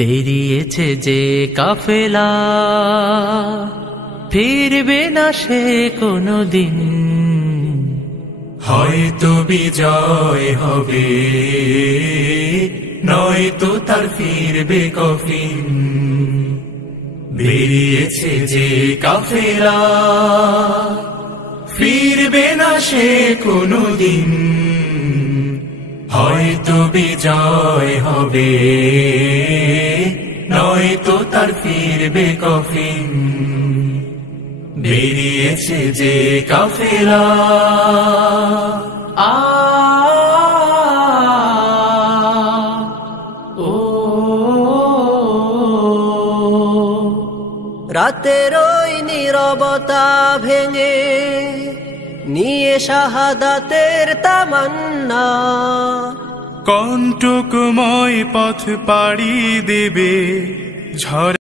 বেরিয়েছে যে কাফেলা, ফিরবে না সে কোনদিন। হয়তো বিজয় হবে, নয়তো তার ফিরবে কফিন। বেরিয়েছে যে কাফেলা, ফিরবে না সে কোনদিন। হয়তো বিজয় হবে, নয়তো তার ফিরবে কফিন। বেরিয়েছে যে কাফেলা। রাতের ওই নীরবতা ভেঙে নিয়ে শাহাদাতের তামান্না, কণ্টকময় পথ পাড়ি দেবে ঝড়।